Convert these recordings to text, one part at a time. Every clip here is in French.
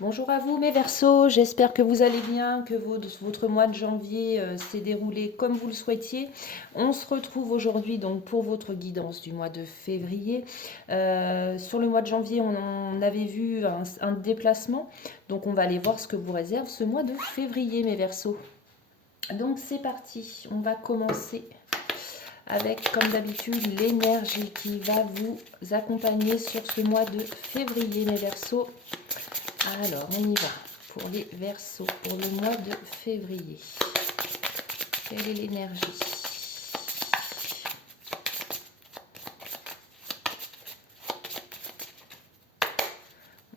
Bonjour à vous mes Verseaux, j'espère que vous allez bien, que votre mois de janvier s'est déroulé comme vous le souhaitiez. On se retrouve aujourd'hui donc pour votre guidance du mois de février. Sur le mois de janvier, on avait vu un déplacement, donc on va aller voir ce que vous réserve ce mois de février mes Verseaux. Donc c'est parti, on va commencer avec comme d'habitude l'énergie qui va vous accompagner sur ce mois de février mes Verseaux. Alors, on y va pour les Verseaux pour le mois de février. Quelle est l'énergie?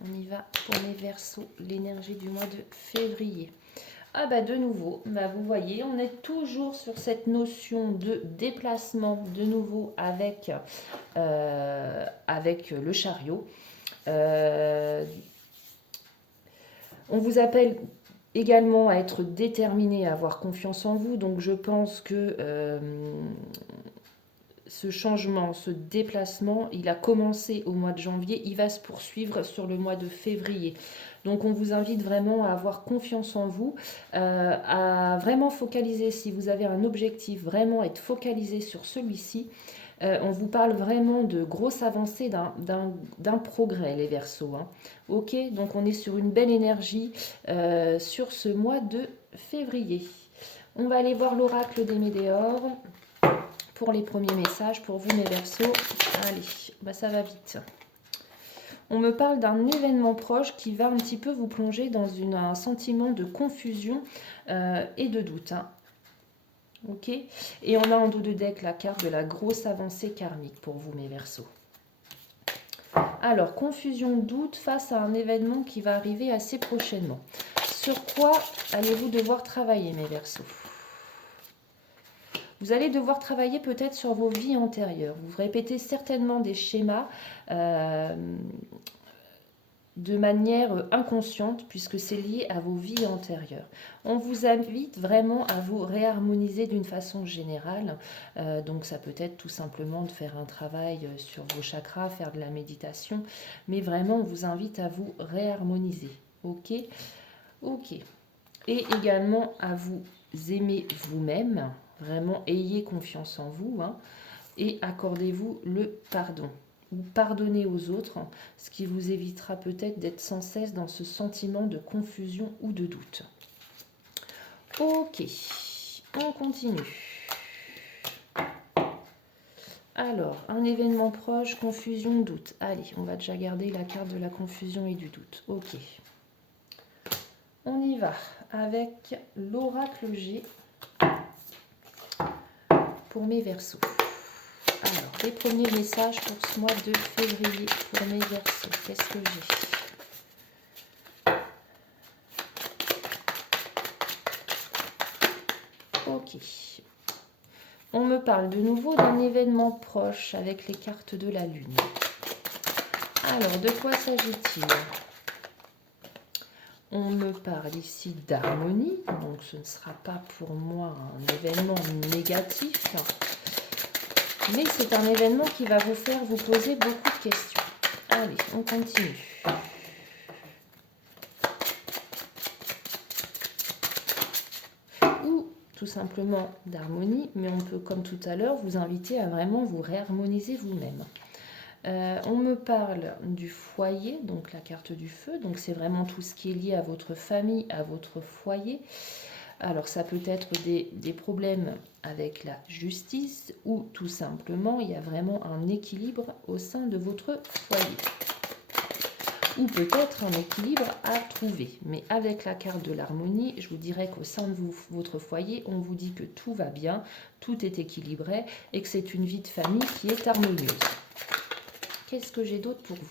On y va pour les Verseaux, l'énergie du mois de février. Ah bah de nouveau, bah vous voyez, on est toujours sur cette notion de déplacement de nouveau avec le chariot. On vous appelle également à être déterminé, à avoir confiance en vous. Donc je pense que ce changement, ce déplacement, il a commencé au mois de janvier, il va se poursuivre sur le mois de février. Donc on vous invite vraiment à avoir confiance en vous, à vraiment focaliser, si vous avez un objectif, vraiment être focalisé sur celui-ci. On vous parle vraiment de grosses avancées, d'un progrès, les Verseaux. Hein. Ok, donc on est sur une belle énergie sur ce mois de février. On va aller voir l'oracle des Médéors pour les premiers messages pour vous, mes Verseaux. Allez, bah ça va vite. On me parle d'un événement proche qui va un petit peu vous plonger dans un sentiment de confusion et de doute. Hein. Ok. Et on a en dos de deck la carte de la grosse avancée karmique pour vous, mes Verseaux. Alors, confusion, doute face à un événement qui va arriver assez prochainement. Sur quoi allez-vous devoir travailler, mes Verseaux? Vous allez devoir travailler peut-être sur vos vies antérieures. Vous répétez certainement des schémas de manière inconsciente puisque c'est lié à vos vies antérieures. On vous invite vraiment à vous réharmoniser d'une façon générale. Donc ça peut être tout simplement de faire un travail sur vos chakras, faire de la méditation, mais vraiment on vous invite à vous réharmoniser. Ok. Ok. Et également à vous aimer vous-même. Vraiment ayez confiance en vous hein, et accordez-vous le pardon ou pardonner aux autres, ce qui vous évitera peut-être d'être sans cesse dans ce sentiment de confusion ou de doute. Ok, on continue. Alors, un événement proche, confusion, doute. Allez, on va déjà garder la carte de la confusion et du doute. Ok. On y va avec l'oracle G pour mes Verseaux. Alors, les premiers messages pour ce mois de février pour mes Verseaux. Qu'est-ce que j'ai? Ok. On me parle de nouveau d'un événement proche avec les cartes de la Lune. Alors, de quoi s'agit-il? On me parle ici d'harmonie, donc ce ne sera pas pour moi un événement négatif, mais c'est un événement qui va vous faire vous poser beaucoup de questions. Allez, on continue. Ou tout simplement d'harmonie, mais on peut, comme tout à l'heure, vous inviter à vraiment vous réharmoniser vous-même. On me parle du foyer, donc la carte du feu, donc c'est vraiment tout ce qui est lié à votre famille, à votre foyer. Alors ça peut être des problèmes avec la justice ou tout simplement il y a vraiment un équilibre au sein de votre foyer. Ou peut-être un équilibre à trouver. Mais avec la carte de l'harmonie, je vous dirais qu'au sein de votre foyer, on vous dit que tout va bien, tout est équilibré et que c'est une vie de famille qui est harmonieuse. Qu'est-ce que j'ai d'autre pour vous?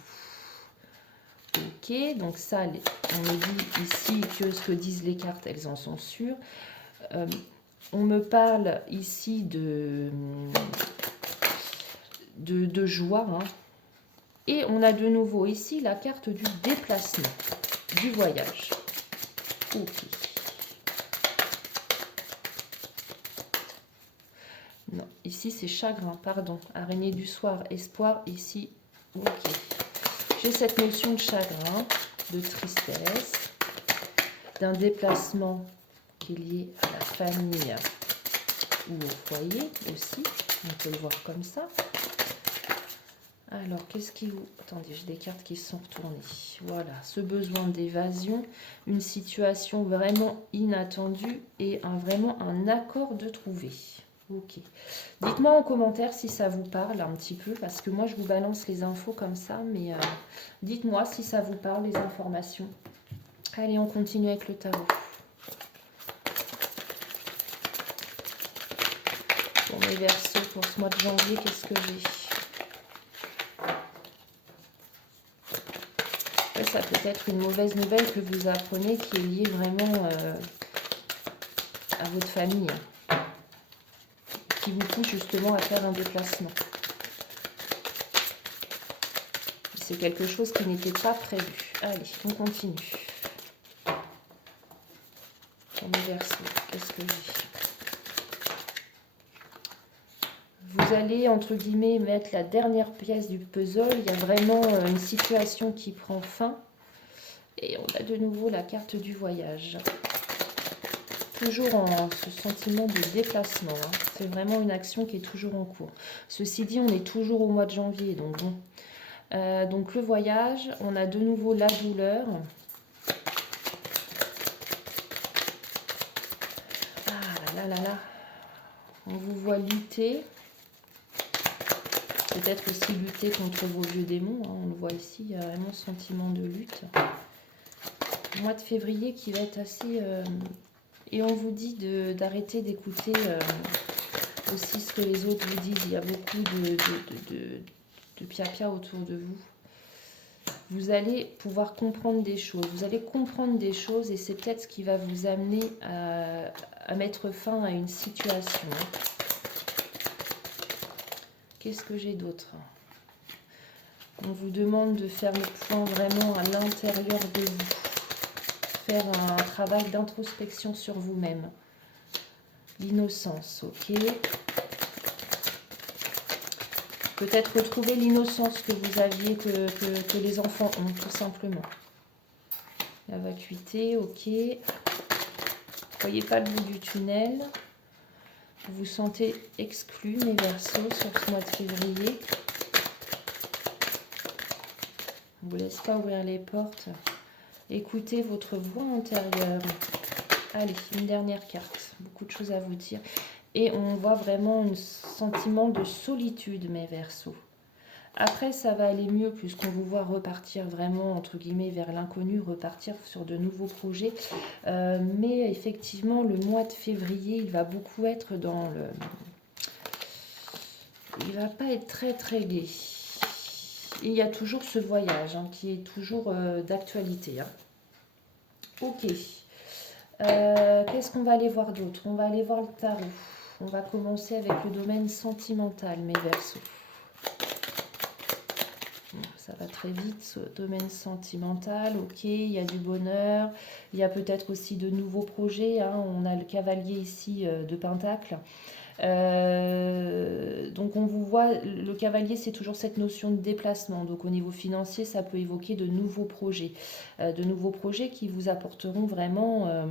Ok, donc ça, on me dit ici que ce que disent les cartes, elles en sont sûres. On me parle ici de joie. Hein. Et on a de nouveau ici la carte du déplacement, du voyage. Ok. Non, ici c'est chagrin, pardon. Araignée du soir, espoir, ici, ok. J'ai cette notion de chagrin. de tristesse, d'un déplacement qui est lié à la famille ou au foyer aussi. On peut le voir comme ça. Alors, qu'est-ce qui vous... Attendez, j'ai des cartes qui se sont retournées. Voilà, ce besoin d'évasion, une situation vraiment inattendue et vraiment un accord de trouver. Ok. Dites-moi en commentaire si ça vous parle un petit peu, parce que moi, je vous balance les infos comme ça, mais dites-moi si ça vous parle, les informations. Allez, on continue avec le tarot. Pour mes Verseaux, pour ce mois de janvier, qu'est-ce que j'ai? Ça peut être une mauvaise nouvelle que vous apprenez qui est liée vraiment à votre famille, qui vous pousse justement à faire un déplacement. C'est quelque chose qui n'était pas prévu. Allez, on continue. Pour mes Verseaux, qu'est-ce que j'ai? Vous allez, entre guillemets, mettre la dernière pièce du puzzle. Il y a vraiment une situation qui prend fin. Et on a de nouveau la carte du voyage. Toujours en ce sentiment de déplacement. Hein. C'est vraiment une action qui est toujours en cours. Ceci dit, on est toujours au mois de janvier. Donc bon. Donc le voyage, on a de nouveau la douleur. Ah là là là. On vous voit lutter. Peut-être aussi lutter contre vos vieux démons. Hein. On le voit ici, il y a vraiment ce sentiment de lutte. Le mois de février qui va être assez... Et on vous dit d'arrêter d'écouter aussi ce que les autres vous disent. Il y a beaucoup de pia-pia autour de vous. Vous allez pouvoir comprendre des choses. Vous allez comprendre des choses et c'est peut-être ce qui va vous amener à mettre fin à une situation. Qu'est-ce que j'ai d'autre? On vous demande de faire le point vraiment à l'intérieur de vous. Faire un travail d'introspection sur vous-même. L'innocence, ok. Peut-être retrouver l'innocence que vous aviez, que les enfants ont, tout simplement. La vacuité, ok. Vous voyez pas le bout du tunnel. Vous vous sentez exclu, mes Verseaux, sur ce mois de février. On ne vous laisse pas ouvrir les portes. Écoutez votre voix intérieure. Allez, une dernière carte. Beaucoup de choses à vous dire. Et on voit vraiment un sentiment de solitude, mes Verseaux. Après, ça va aller mieux puisqu'on vous voit repartir vraiment, entre guillemets, vers l'inconnu, repartir sur de nouveaux projets. Mais effectivement, le mois de février, il va beaucoup être dans le... Il va pas être très très gai. Il y a toujours ce voyage hein, qui est toujours d'actualité. Hein. Ok. Qu'est-ce qu'on va aller voir d'autre? On va aller voir le tarot. On va commencer avec le domaine sentimental, mes Verseaux. Ça va très vite, ce domaine sentimental, ok, il y a du bonheur, il y a peut-être aussi de nouveaux projets, hein. On a le cavalier ici de Pentacle. Donc on vous voit, le cavalier c'est toujours cette notion de déplacement, donc au niveau financier ça peut évoquer de nouveaux projets qui vous apporteront vraiment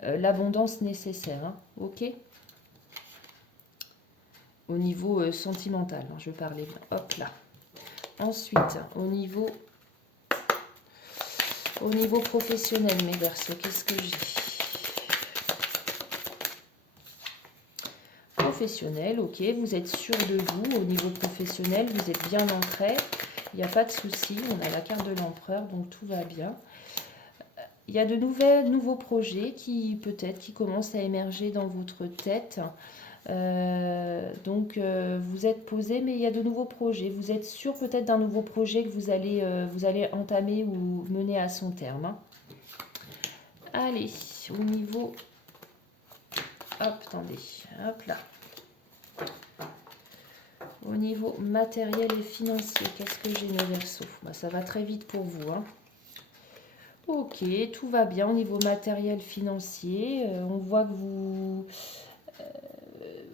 l'abondance nécessaire, hein. Ok. Au niveau sentimental, hein, je parlais, hop là. Ensuite, au niveau professionnel, mes Verseaux, qu'est-ce que j'ai? Professionnel, ok, vous êtes sûr de vous. Au niveau professionnel, vous êtes bien ancré. Il n'y a pas de souci. On a la carte de l'empereur, donc tout va bien. Il y a de nouveaux projets qui commencent à émerger dans votre tête. Donc vous êtes posé, mais il y a de nouveaux projets. Vous êtes sûr peut-être d'un nouveau projet que vous allez entamer ou mener à son terme. Hein. Allez, au niveau... Hop, attendez, hop là. Au niveau matériel et financier, qu'est-ce que j'ai, mes Verseaux? Bah, ça va très vite pour vous. Hein. Ok, tout va bien au niveau matériel financier. On voit que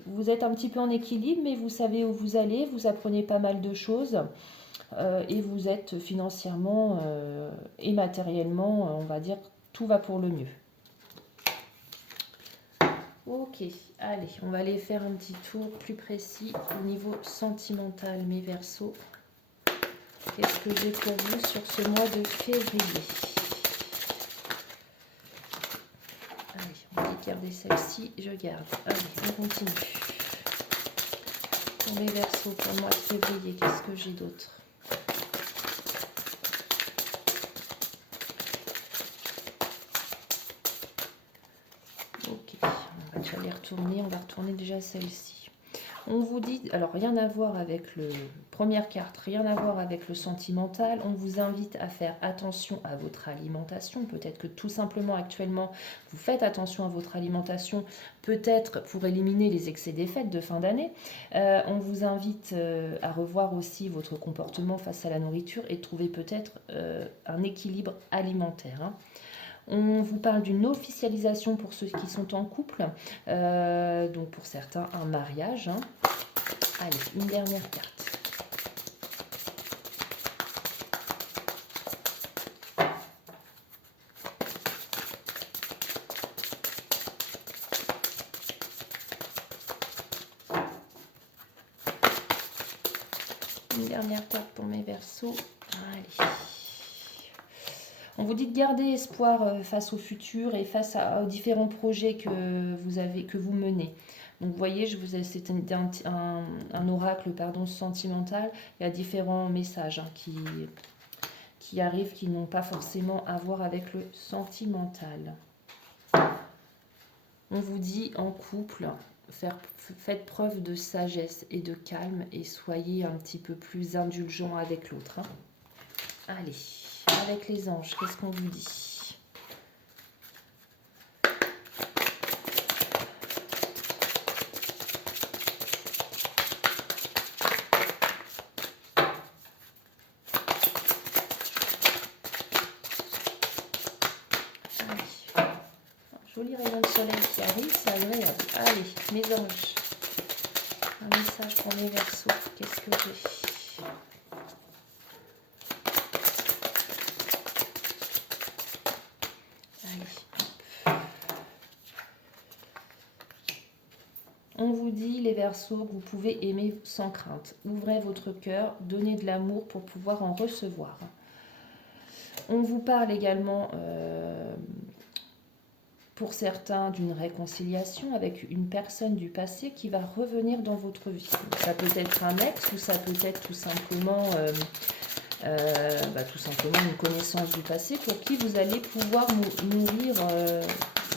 vous êtes un petit peu en équilibre, mais vous savez où vous allez, vous apprenez pas mal de choses. et vous êtes financièrement et matériellement, on va dire, tout va pour le mieux. Ok, allez, on va aller faire un petit tour plus précis au niveau sentimental, mes Verseaux. Qu'est-ce que j'ai pour vous sur ce mois de février? Allez, on va garder celle-ci, je garde. Allez, on continue. Pour mes Verseaux, pour le mois de février, qu'est-ce que j'ai d'autre? Ok, on va déjà les retourner, on va retourner déjà celle-ci. On vous dit, alors rien à voir avec le première carte, rien à voir avec le sentimental. On vous invite à faire attention à votre alimentation. Peut-être que tout simplement actuellement, vous faites attention à votre alimentation, peut-être pour éliminer les excès des fêtes de fin d'année. On vous invite à revoir aussi votre comportement face à la nourriture et trouver peut-être un équilibre alimentaire. Hein. On vous parle d'une officialisation pour ceux qui sont en couple, donc pour certains un mariage. Hein. Allez, une dernière carte. Une dernière carte pour mes Verseaux. Allez. On vous dit de garder espoir face au futur et face aux différents projets que vous menez. Donc vous voyez, c'est un oracle sentimental. Il y a différents messages qui arrivent qui n'ont pas forcément à voir avec le sentimental. On vous dit en couple, faites preuve de sagesse et de calme et soyez un petit peu plus indulgent avec l'autre. Hein. Allez, avec les anges, qu'est-ce qu'on vous dit? Joli rayon de soleil qui arrive, c'est agréable. Allez, mes anges. Un message pour mes Verseaux. Qu'est-ce que j'ai? Allez. On vous dit, les Verseaux, que vous pouvez aimer sans crainte. Ouvrez votre cœur, donnez de l'amour pour pouvoir en recevoir. On vous parle également... pour certains, d'une réconciliation avec une personne du passé qui va revenir dans votre vie. Ça peut être un ex ou ça peut être tout simplement une connaissance du passé pour qui vous allez pouvoir nourrir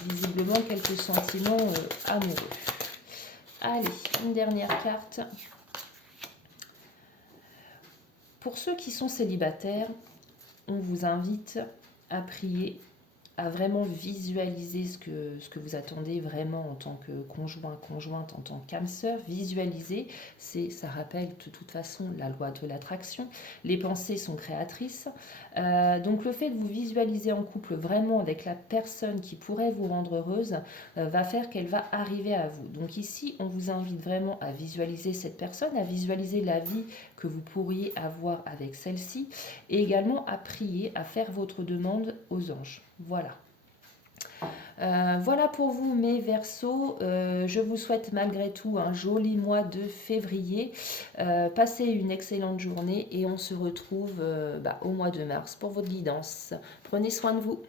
visiblement quelques sentiments amoureux. Allez, une dernière carte. Pour ceux qui sont célibataires, on vous invite à prier, à vraiment visualiser ce que vous attendez vraiment en tant que conjoint, conjointe, en tant qu'âme sœur. Visualiser, ça rappelle de toute façon la loi de l'attraction. Les pensées sont créatrices. Donc le fait de vous visualiser en couple vraiment avec la personne qui pourrait vous rendre heureuse va faire qu'elle va arriver à vous. Donc ici, on vous invite vraiment à visualiser cette personne, à visualiser la vie que vous pourriez avoir avec celle-ci et également à prier, à faire votre demande aux anges. Voilà. Voilà pour vous mes Verseaux. Je vous souhaite malgré tout un joli mois de février. Passez une excellente journée et on se retrouve au mois de mars pour votre guidance. Prenez soin de vous.